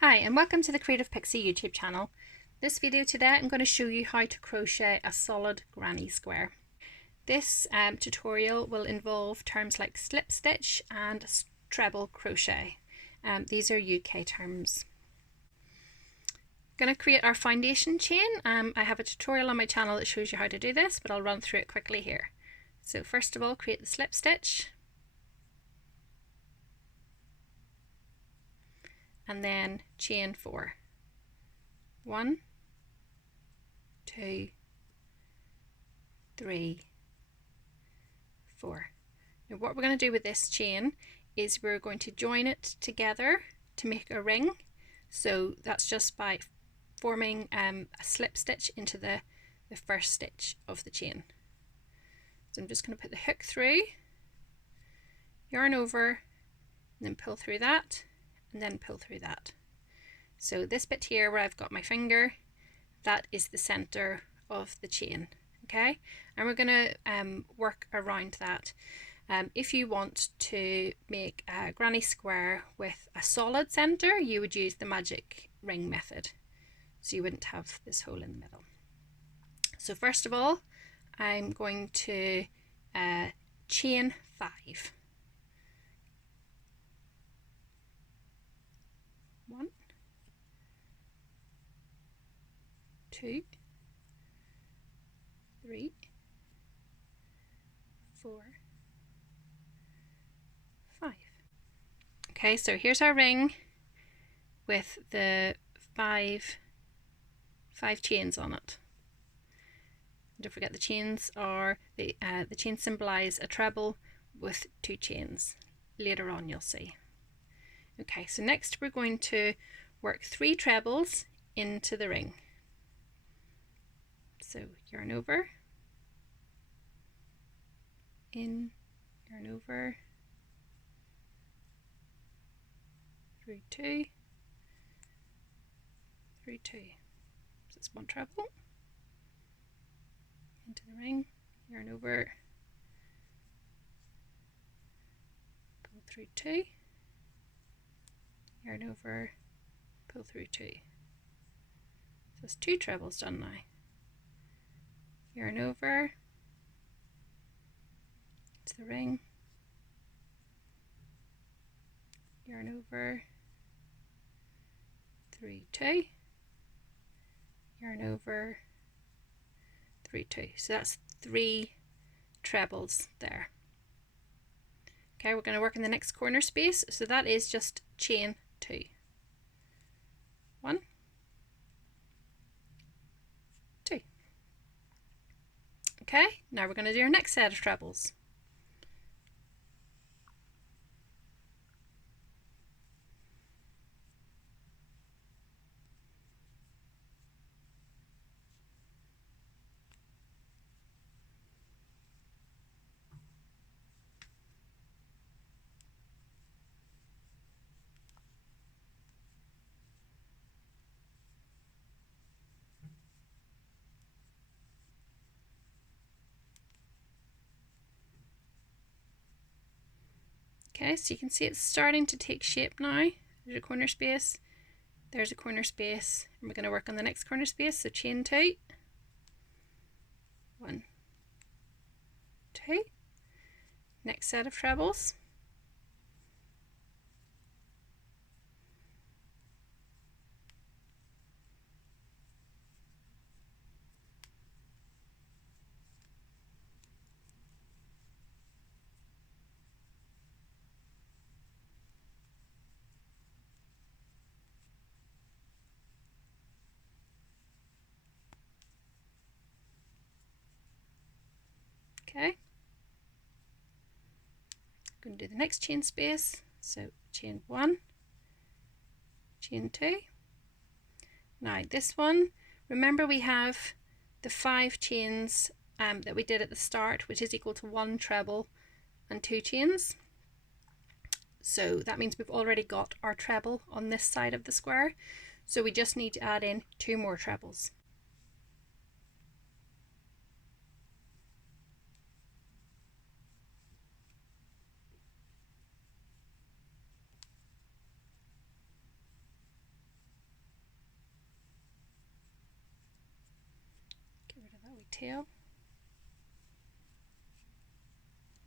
Hi and welcome to the Creative Pixie YouTube channel. This video today I'm going to show you how to crochet a solid granny square. This tutorial will involve terms like slip stitch and treble crochet. These are UK terms. Going to create our foundation chain. I have a tutorial on my channel that shows you how to do this, but I'll run through it quickly here. So first of all, create the slip stitch. And then chain 4. 1, 2, 3, 4. Now what we're going to do with this chain is we're going to join it together to make a ring. So that's just by forming a slip stitch into the first stitch of the chain. So I'm just going to put the hook through, yarn over, and then pull through that, and then pull through that. So this bit here where I've got my finger, that is the center of the chain. Okay, and we're going to work around that. If you want to make a granny square with a solid center, you would use the magic ring method, so you wouldn't have this hole in the middle. So first of all, I'm going to chain 5. 1, 2, 3, 4, 5. Okay, so here's our ring with the five chains on it. Don't forget the chains are the chain symbolize a treble with 2 chains. Later on you'll see. Okay, so next we're going to work 3 trebles into the ring. So yarn over, in, yarn over, through 2, through 2. So it's 1 treble into the ring, yarn over, pull through 2, yarn over, pull through 2. So it's 2 trebles done now. Yarn over to the ring, yarn over, through 2, yarn over, through 2. So that's 3 trebles there. Okay, we're going to work in the next corner space, so that is just chain 2. 1, 2. Okay, now we're going to do our next set of trebles. Okay, so you can see it's starting to take shape now. There's a corner space, there's a corner space, and we're going to work on the next corner space. So chain 2, 1, 2, next set of trebles, okay. I'm going to do the next chain space, so chain 1, chain 2. Now this one, remember we have the 5 chains that we did at the start, which is equal to 1 treble and 2 chains. So that means we've already got our treble on this side of the square, so we just need to add in 2 more trebles. pigtail.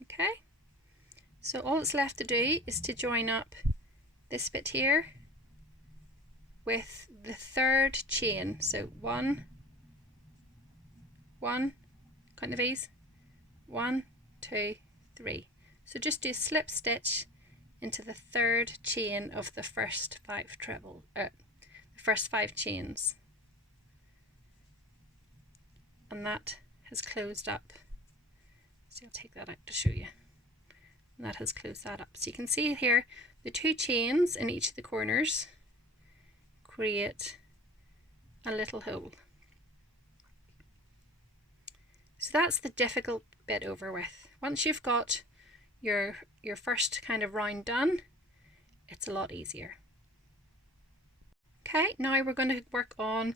Okay, so all it's left to do is to join up this bit here with the third chain. So one, count the V's, 1, 2, 3. So just do a slip stitch into the third chain of the first the first 5 chains, and that has closed up. So I'll take that out to show you. And that has closed that up. So you can see here the 2 chains in each of the corners create a little hole. So that's the difficult bit over with. Once you've got your first kind of round done, it's a lot easier. Okay, now we're going to work on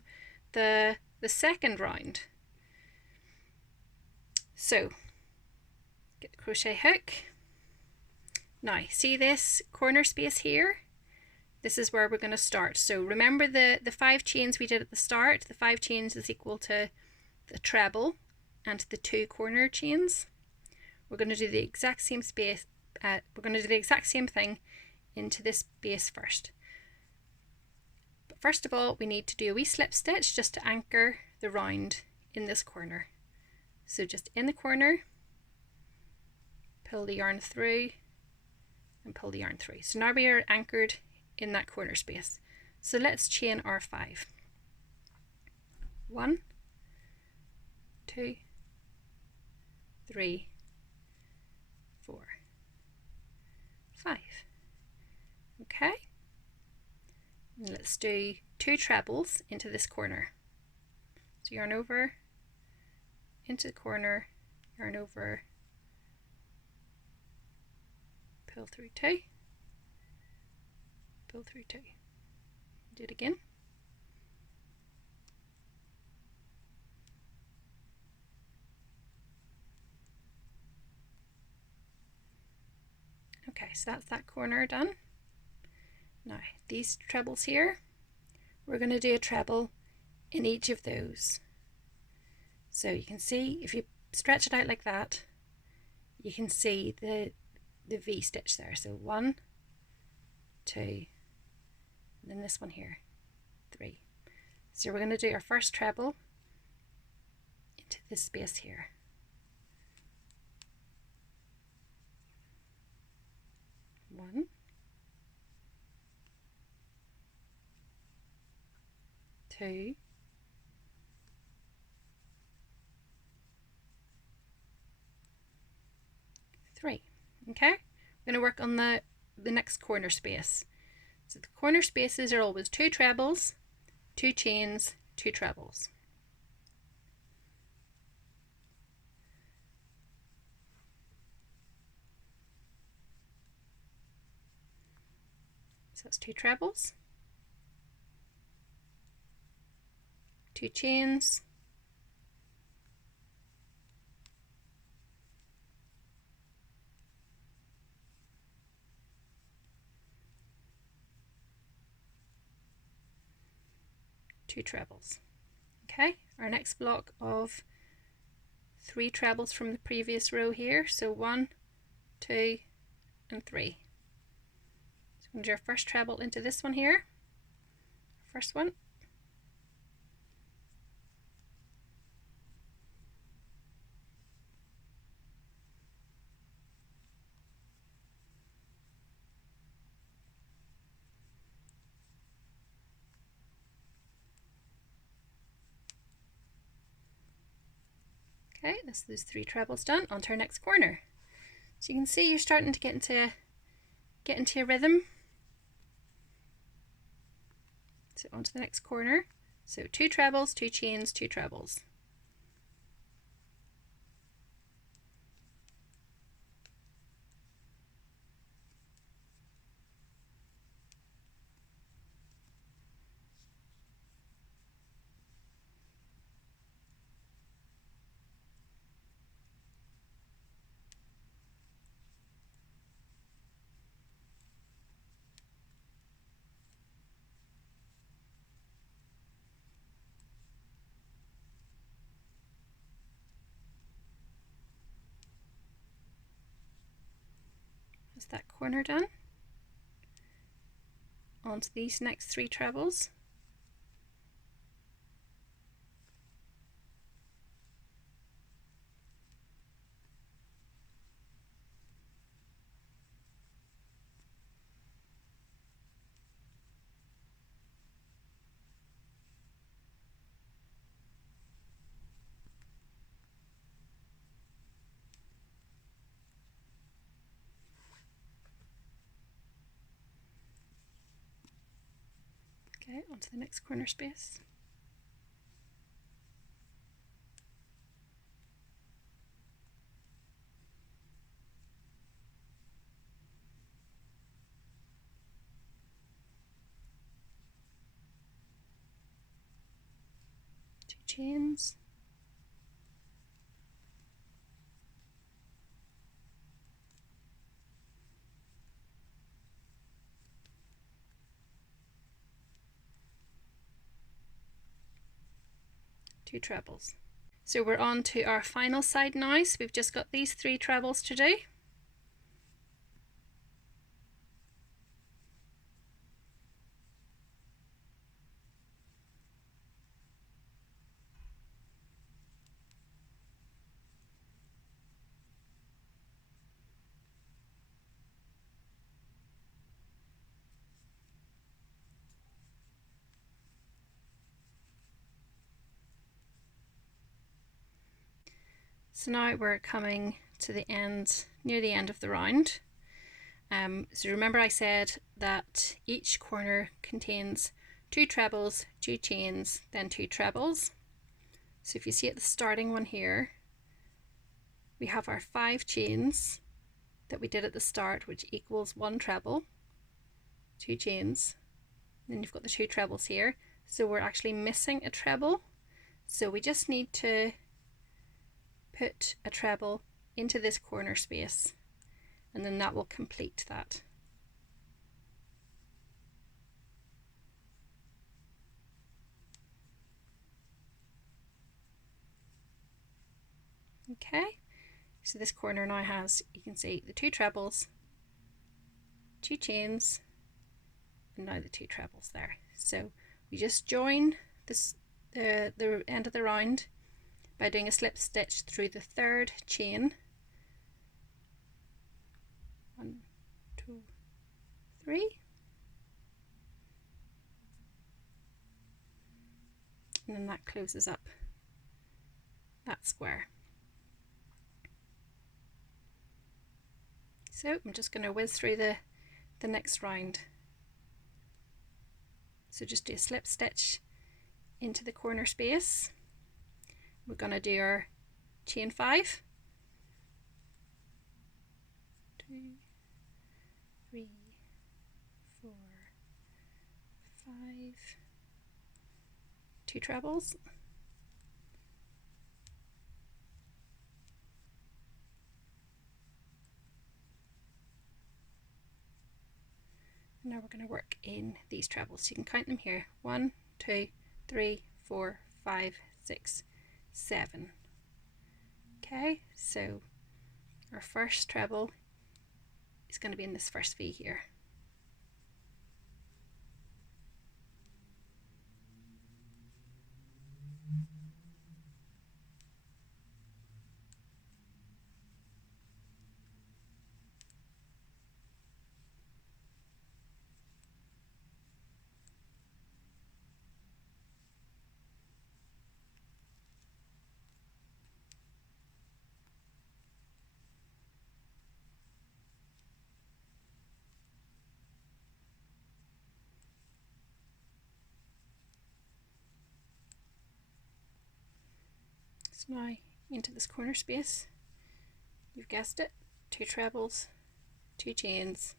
the second round. So get the crochet hook. Now see this corner space here? This is where we're going to start. So remember the 5 chains we did at the start. The 5 chains is equal to the treble and the 2 corner chains. We're going to do the exact same space. We're going to do the exact same thing into this base first. But first of all, we need to do a wee slip stitch just to anchor the round in this corner. So just in the corner, pull the yarn through and pull the yarn through. So now we are anchored in that corner space. So let's chain our 5. 1, 2, 3, 4, 5. Okay, and let's do 2 trebles into this corner. So yarn over, into the corner, yarn over, pull through 2, pull through 2. Do it again. Okay, so that's that corner done. Now these trebles here, we're going to do a treble in each of those. So you can see if you stretch it out like that, you can see the V stitch there. So 1, 2, and then this one here, 3. So we're going to do our first treble into this space here. 1, 2, 3. Okay, we're going to work on the next corner space. So the corner spaces are always 2 trebles, 2 chains, 2 trebles. So that's 2 trebles, 2 chains, 2 trebles. Okay, our next block of 3 trebles from the previous row here. So 1, 2, and 3. So we're going to do our first treble into this one here. First one. Okay, that's those 3 trebles done. On to our next corner. So you can see you're starting to get into a rhythm. So on to the next corner. So 2 trebles, 2 chains, 2 trebles. There's that corner done. Onto these next 3 trebles. Okay, onto the next corner space. Two chains. Two trebles. So we're on to our final side now. So we've just got these 3 trebles to do. So now we're coming to the end, near the end of the round. So remember I said that each corner contains 2 trebles, 2 chains, then 2 trebles. So if you see at the starting one here, we have our 5 chains that we did at the start, which equals 1 treble, 2 chains, then you've got the 2 trebles here. So we're actually missing a treble. So we just need to put a treble into this corner space, and then that will complete that. Okay, so this corner now has, you can see, the 2 trebles, 2 chains, and now the 2 trebles there. So we just join this the end of the round by doing a slip stitch through the 3rd chain. 1, 2, 3, and then that closes up that square. So I'm just going to whiz through the next round. So just do a slip stitch into the corner space. We're going to do our chain 5, 2, 3, 4, 5, 2 trebles, and now we're going to work in these trebles. So you can count them here: 1, 2, 3, 4, 5, 6, 7. Okay, so our first treble is going to be in this first V here. So now into this corner space, you've guessed it, 2 trebles, 2 chains,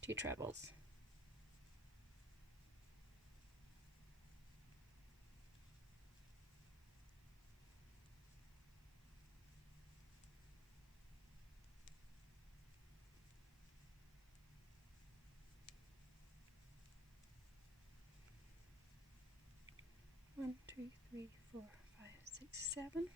2 trebles. One, two, three, 4, 5, 6, 7.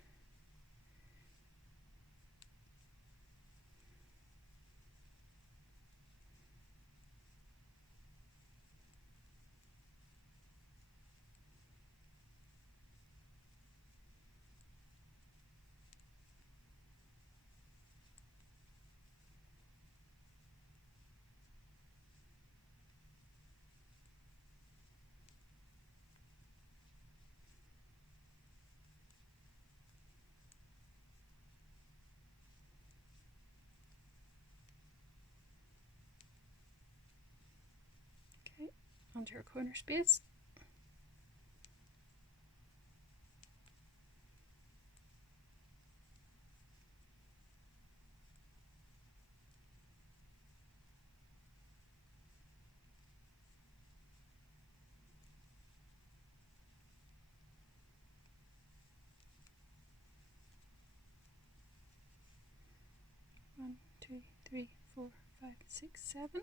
onto our corner space. One, two, three, 4, 5, 6, 7.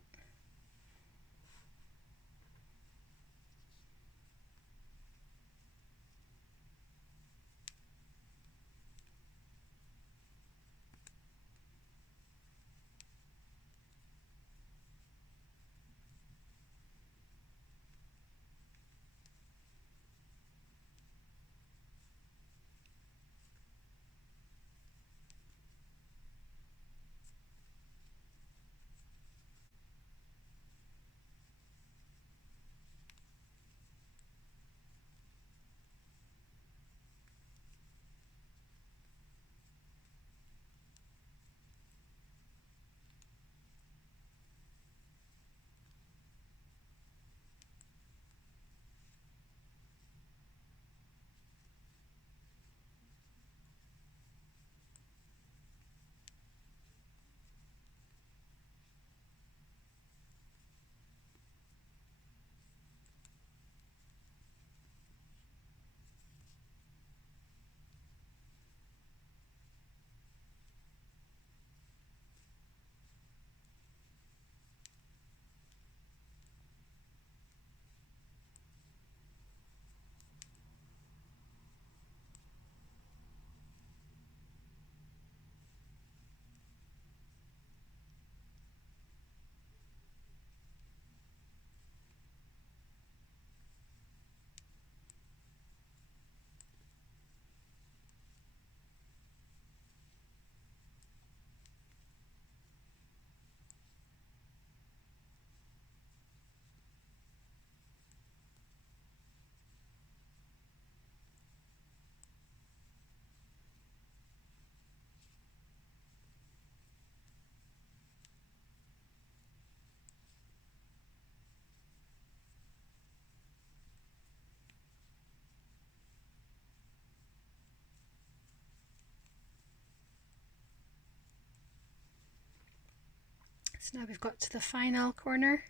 So now we've got to the final corner.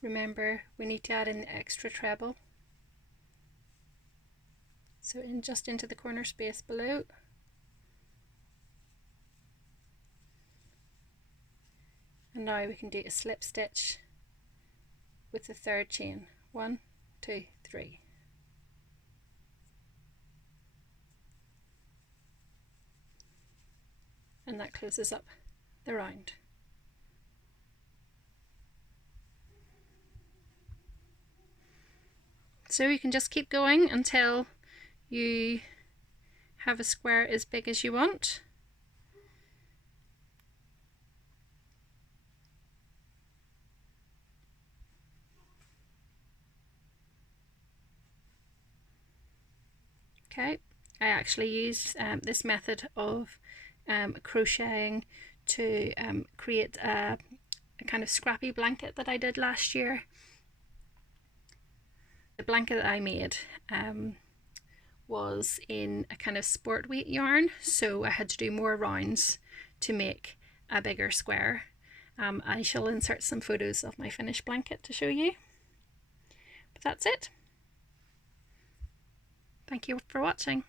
Remember, we need to add in the extra treble. So just into the corner space below. And now we can do a slip stitch with the third chain. 1, 2, 3. And that closes up the round. So you can just keep going until you have a square as big as you want. Okay, I actually used this method of crocheting to create a kind of scrappy blanket that I did last year. The blanket that I made was in a kind of sport weight yarn, so I had to do more rounds to make a bigger square. I shall insert some photos of my finished blanket to show you. But that's it. Thank you for watching.